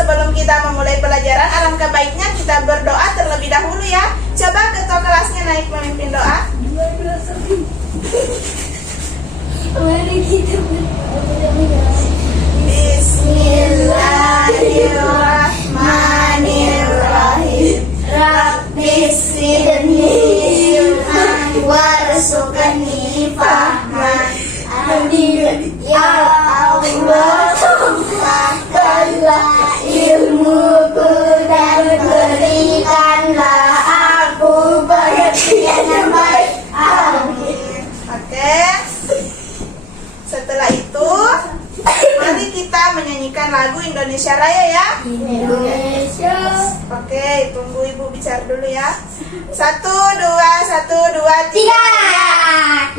sebelum kita memulai pelajaran, alangkah baiknya kita berdoa terlebih dahulu ya. Coba ketua kelasnya naik memimpin doa. Mari kita berdoa. Bismillahirrahmanirrahim. Rabbis zidni ilman warzuqni fahman. Ya Allah, tambahkanlah ilmuku dan berikanlah aku pengertian yang baik. Amin. Oke. Setelah itu, mari kita menyanyikan lagu Indonesia Raya ya. Indonesia. Oke, tunggu ibu bicara dulu ya. 1, 2, 1, 2, 3.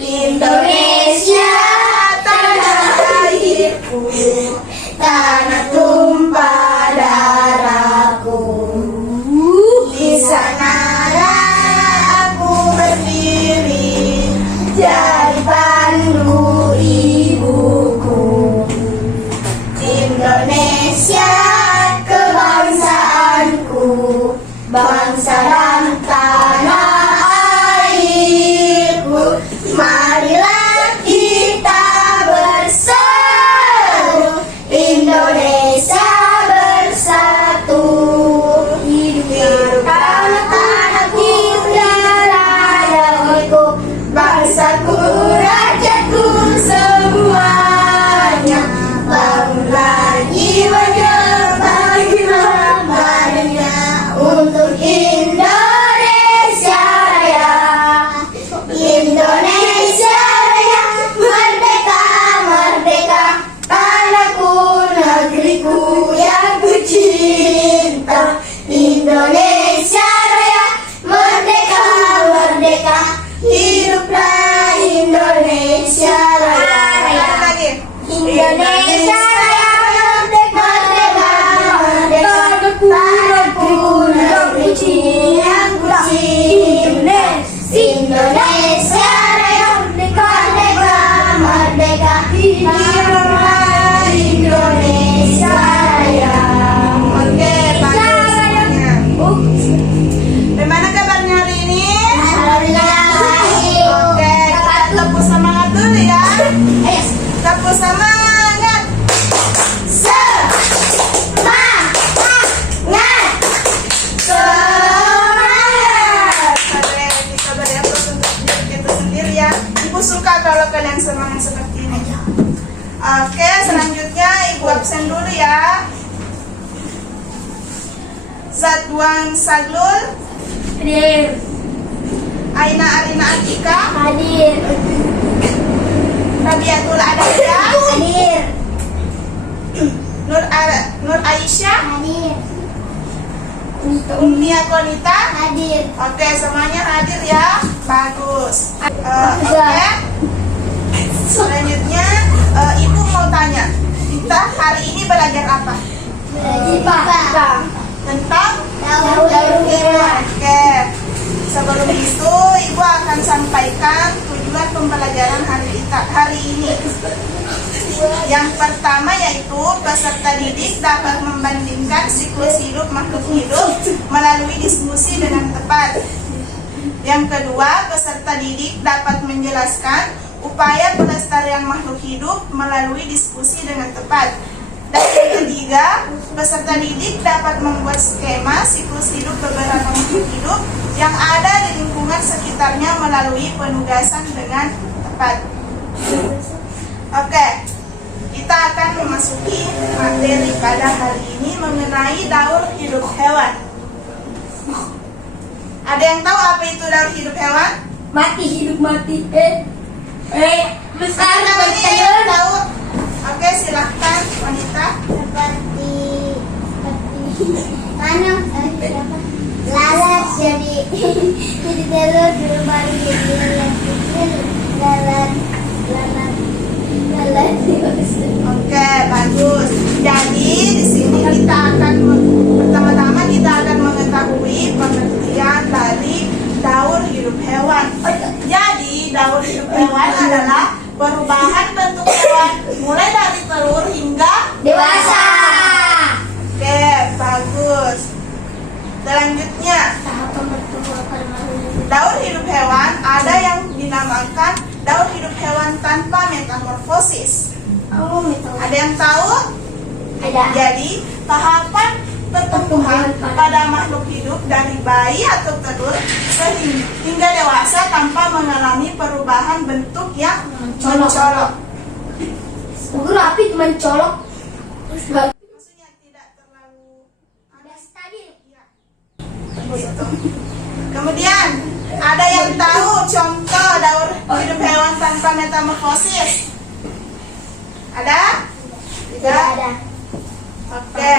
Indonesia tanah airku, tanah tumpah darahku. Di sanalah aku berdiri, jadi pandu ibuku. Indonesia kebangsaanku, bangsa dan tanah airku. Marilah kita bersatu, Indonesia bersatu. Hiduplah tanahku dan rakyatku, bangsaku, rakyatku semuanya. Bangunlah jiwanya, bangkitlah badannya untuk Indonesia Raya. Indonesia Raya, merdeka, merdeka, tanahku, negeriku yang ku cinta. Indonesia Raya, merdeka, merdeka, hiduplah Indonesia Raya. Indonesia Raya, merdeka, merdeka, merdeka, tanahku, negeriku yang ku cinta. Indonesia Raya, merdeka, merdeka, merdeka, hiduplah Indonesia Raya. Oke, bagusnya. Bagaimana kabarnya hari ini? Alhamdulillah. Oke, kita tepuk semangat dulu ya. Tepuk semangat. Semangat. Semangat. Oke, kita berefort untuk diri kita sendiri ya. Ibu suka kalau kalian semangat seperti ini. Oke, selanjutnya ibu absen dulu ya. Zadwan Saglul, Hadir. Aina Arina Atika, Hadir. Rabiatul Adaya, Hadir. Nur Aisyah, Hadir. Ummia Konita. Hadir. Oke, semuanya hadir ya. Bagus. Oke. Selanjutnya, ibu mau tanya, kita hari ini belajar apa? Belajar Tentang Daur Firman. Oke. Sebelum itu, ibu akan sampaikan tujuan pembelajaran hari ini. Yang pertama yaitu peserta didik dapat membandingkan siklus hidup makhluk hidup melalui diskusi dengan tepat. Yang kedua, peserta didik dapat menjelaskan upaya pelestarian makhluk hidup melalui diskusi dengan tepat. Dan yang ketiga, peserta didik dapat membuat skema siklus hidup beberapa makhluk hidup yang ada di lingkungan sekitarnya melalui penugasan dengan tepat. Oke, kita akan memasuki materi pada hari ini mengenai daur hidup hewan. Ada yang tahu apa itu daur hidup hewan? Mati hidup mati. Besar Ada yang tahu? Oke, silahkan wanita. seperti tanam lalat jadi telur di rumah jadi lalat kecil lalat Oke, bagus. Jadi di sini kita akan pertama-tama kita akan mengetahui pengertian dari daur hidup hewan. Jadi daur hidup hewan adalah perubahan bentuk hewan mulai dari telur hingga dewasa. Oke, hewan tanpa metamorfosis. Oh, Ada yang tahu? Ada. Jadi, tahapan pertumbuhan pada makhluk hidup dari bayi atau telur hingga dewasa tanpa mengalami perubahan bentuk yang mencolok. Guru api cuma colok. Maksudnya tidak terlalu Ada stabil. ya, gitu. Kemudian, ada yang tahu contoh daur hidup hewan tanpa metamorfosis? Ada? Tidak ada. Oke.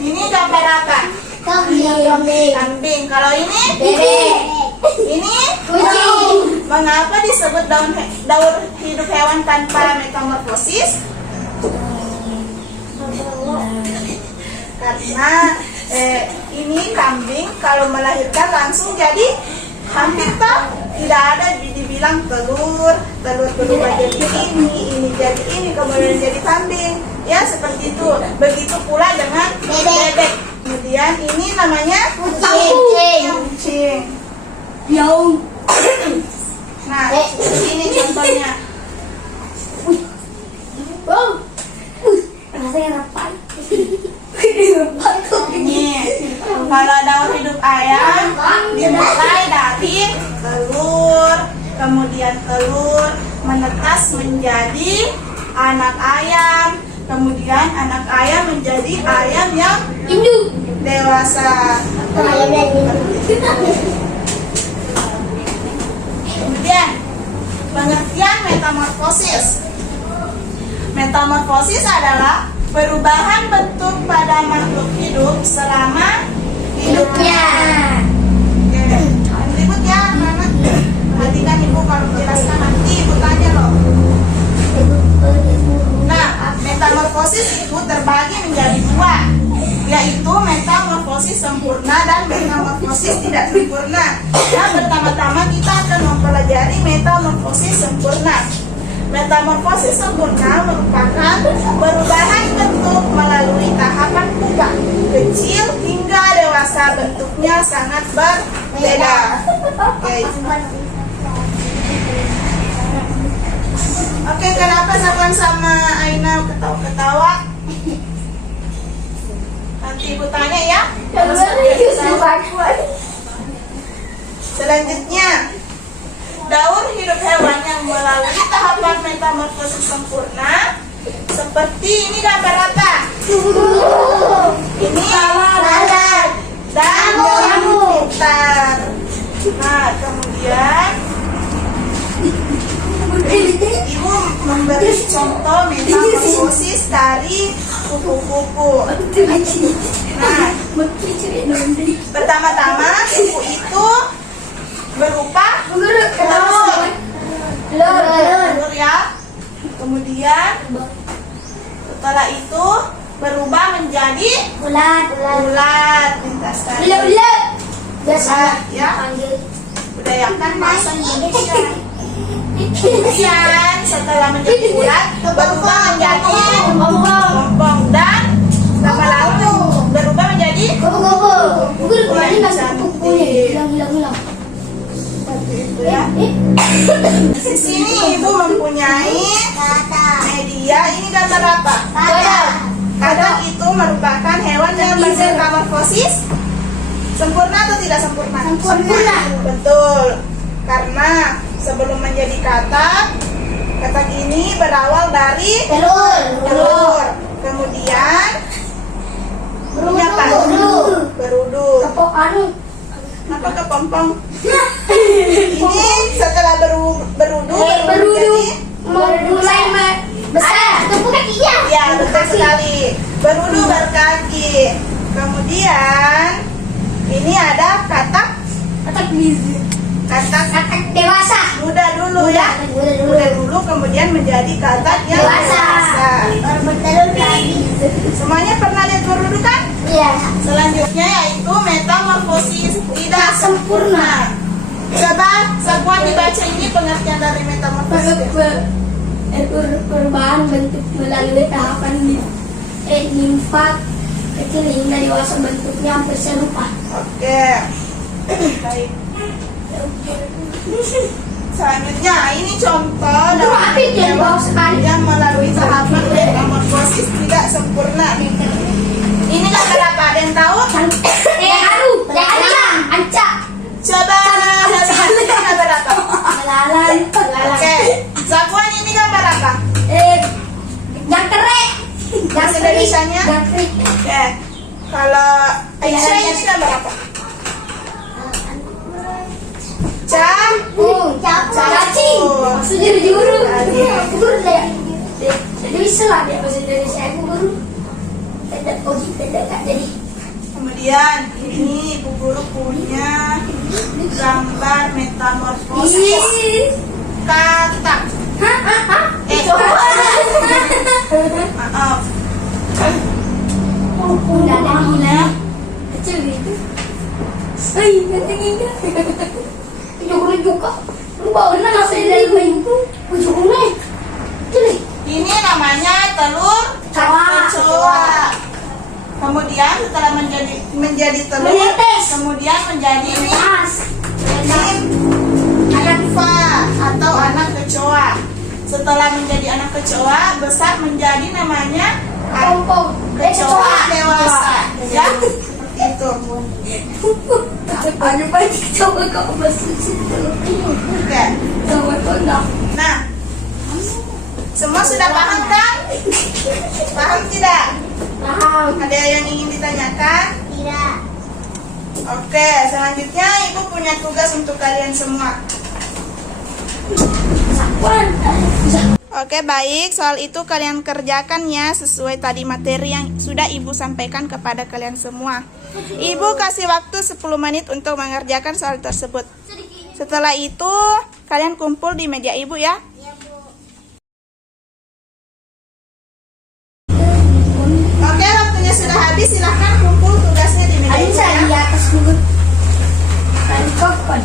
Ini gambar apa? Kambing. Kambing. Kalau ini? Bebek. Ini? Kucing. Mengapa disebut daur hidup hewan tanpa metamorfosis? Karena ini kambing kalau melahirkan langsung jadi hampir tidak ada dibilang telur berubah jadi ini jadi ini, kemudian jadi kambing. Ya seperti itu. Begitu pula dengan bebek. Kemudian ini namanya kucing. Yang. Nah, ini contohnya. Wow. Rasanya apa? Ini kalau daur hidup ayam dimulai dari telur, kemudian telur menetas menjadi anak ayam, kemudian anak ayam menjadi ayam yang Induk. dewasa. Kemudian pengertian metamorfosis. Metamorfosis adalah perubahan bentuk pada makhluk hidup selama hidupnya. Oke, ribut ya, anak. Perhatikan ibu kalau menjelaskan nanti ibu tanya loh. Nah, metamorfosis itu terbagi menjadi dua, yaitu metamorfosis sempurna dan metamorfosis tidak sempurna. Nah, pertama-tama kita akan mempelajari metamorfosis sempurna. Metamorfosis sempurna merupakan perubahan bentuk melalui tahapan pupa kecil hingga dewasa, bentuknya sangat berbeda. Oke, kenapa Safwan sama Aina ketawa-ketawa? Nanti ibu tanya ya. Selanjutnya, daur hidup hewan yang melalui tahapan metamorfosis sempurna seperti ini gambar apa? Ini lalat dan orang pintar. Nah, kemudian ibu memberi contoh metamorfosis dari kupu-kupu. Nah, pertama-tama kupu itu berupa telur ya. Kemudian setelah itu berubah menjadi ulat lintasan. Ulat ya. Budayakan bahasa Indonesia. Kemudian setelah menjadi ulat berubah menjadi pompong dan lama-lama berubah menjadi ya. Di sini ibu mempunyai media. Ini gambar apa? Kadang itu merupakan hewan yang bermetamorfosis sempurna atau tidak sempurna? Sempurna. Betul. Karena sebelum menjadi katak ini berawal dari telur. Kemudian berudu. Apa kepompong? Ini setelah berudu mulai besar. Tepuk kakinya. ya betul sekali. Berudu berkaki. Kemudian ini ada katak Dewasa. muda dulu ya. Muda dulu kemudian menjadi katak yang Dewasa. Bertelur lagi. Semuanya pernah lihat berudu kan? Iya. Selanjutnya yaitu metamorfosis tidak sempurna. Coba Safwan dibaca ini pengertian dari metamorfosis. Perubahan bentuk melalui tahapan nimfa kecil hingga dewasa, bentuknya hampir serupa. Oke. Baik. Selanjutnya ini contoh Guru Apit yang bawah sekali. yang melalui tahapan metamorfosis tidak sempurna. Ini gambar apa? Ada yang tahu? Anca. Coba ini gambar apa? Belalang. Oke, Zakwan ini gambar apa? Jangkrik. Bahasa Indonesianya? Jangkrik. Oke, kalau Aisyah ini gambar apa? Cacing. Maksudnya di guru. Guru ya. Jadi bisa lah dia bahasa Indonesia aku guru. Tidak jadi. Kemudian ini ibu guru punya gambar metamorfosis kata. Maaf. Udah ada gila. Kecil gitu. Tingginya. Guru juga. Lu bawa nasi dari ibu. Ujungnya. Jadi. Ini namanya telur kecoa. Kemudian setelah menjadi telur, Menetes. kemudian menjadi Mas. nimfa atau anak kecoa. Setelah menjadi anak kecoa, besar menjadi namanya Pompong. kecoa dewasa. Ya, seperti itu. Ada banyak coba kau masuk situ. Oke. Sama tolong. Nah, semua sudah paham kan? Paham tidak? Paham. Ada yang ingin ditanyakan? Tidak. Oke, selanjutnya ibu punya tugas untuk kalian semua. Sakuan. Oke, baik. Soal itu kalian kerjakan ya sesuai tadi materi yang sudah ibu sampaikan kepada kalian semua. Ibu kasih waktu 10 menit untuk mengerjakan soal tersebut. Setelah itu kalian kumpul di meja ibu ya. Oke, waktunya sudah habis. Silahkan kumpul tugasnya di meja ibu Saya di ya. atas dulu. Tadi kapan?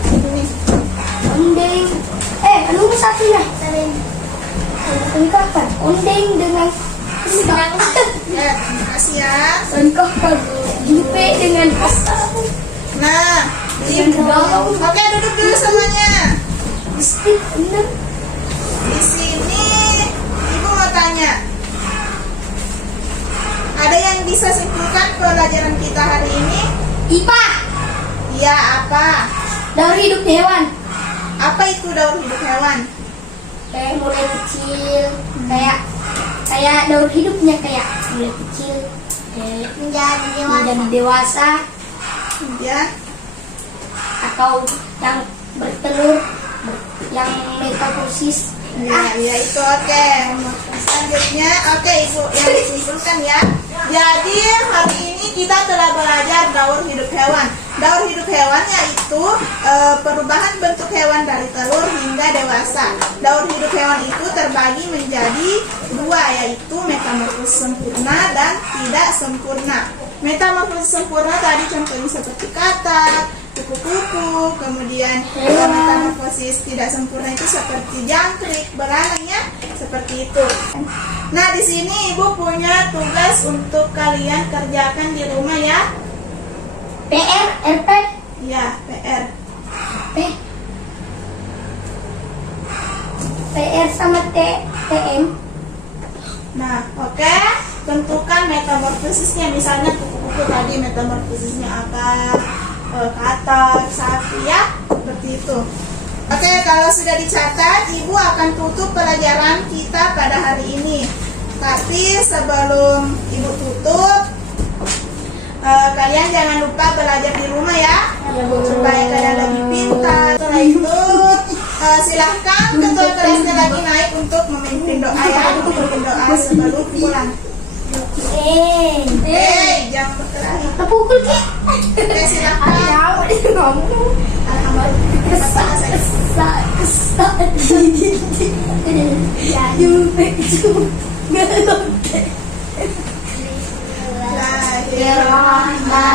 Ondeng. Anu satunya. Tadi kapan? Ondeng dengan sedang. Ya, terima kasih ya. Tadi kapan? Jupe dengan Nah, Dengan galau. oke, duduk dulu semuanya. Bistik bener. Di sini ibu mau tanya. Ada yang bisa simpulkan pelajaran kita hari ini? IPA. Iya, apa? Daur hidup hewan. Apa itu daur hidup hewan? Kayak mulai kecil, kayak daur hidupnya kayak mulai kecil, menjadi dewasa, Kemudian, atau yang bertelur, yang metamorfosis. ya itu oke. Selanjutnya, oke ibu yang disimpulkan ya. Jadi hari ini kita telah belajar daur hidup hewan. Daur hidup hewan yaitu perubahan bentuk hewan dari telur hingga dewasa. Daur hidup hewan itu terbagi menjadi dua, yaitu metamorfosis sempurna dan tidak sempurna. Metamorfosis sempurna tadi contohnya seperti katak, kupu-kupu, kemudian metamorfosis tidak sempurna itu seperti jangkrik, belalangnya seperti itu. Nah, di sini ibu punya tugas untuk kalian kerjakan di rumah ya. PR, RP, Ya, PR. PR sama TM. Nah, oke. Tentukan metamorfosisnya. Misalnya kupu-kupu tadi metamorfosisnya apa? Katak, sapi ya. Seperti itu. Oke, kalau sudah dicatat, ibu akan tutup pelajaran kita pada hari ini. Tapi sebelum ibu tutup, kalian jangan lupa belajar di rumah ya, supaya kalian lebih pintar. Setelah itu, silahkan ketua kelasnya lagi naik untuk memimpin doa ya, memimpin doa sebelum pulang. Jangan berkelahi. Terpukul ke? Oke, silahkan. Ngomong.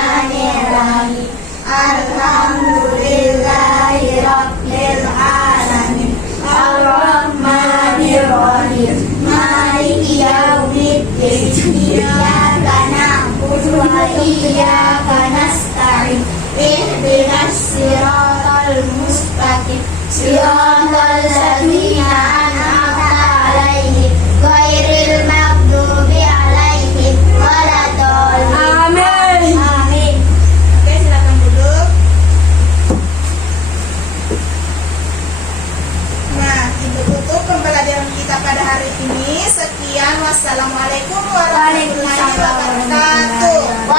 Bismillahirrahmanirrahim. Alhamdulillahirabbil alamin. Arrahmanirrahim. Maliki yaumiddin. Iyyaka na'budu wa iyyaka nasta'in. Ihdinas siratal mustaqim. Siratal kita pada hari ini. Sekian, wassalamualaikum warahmatullahi wabarakatuh.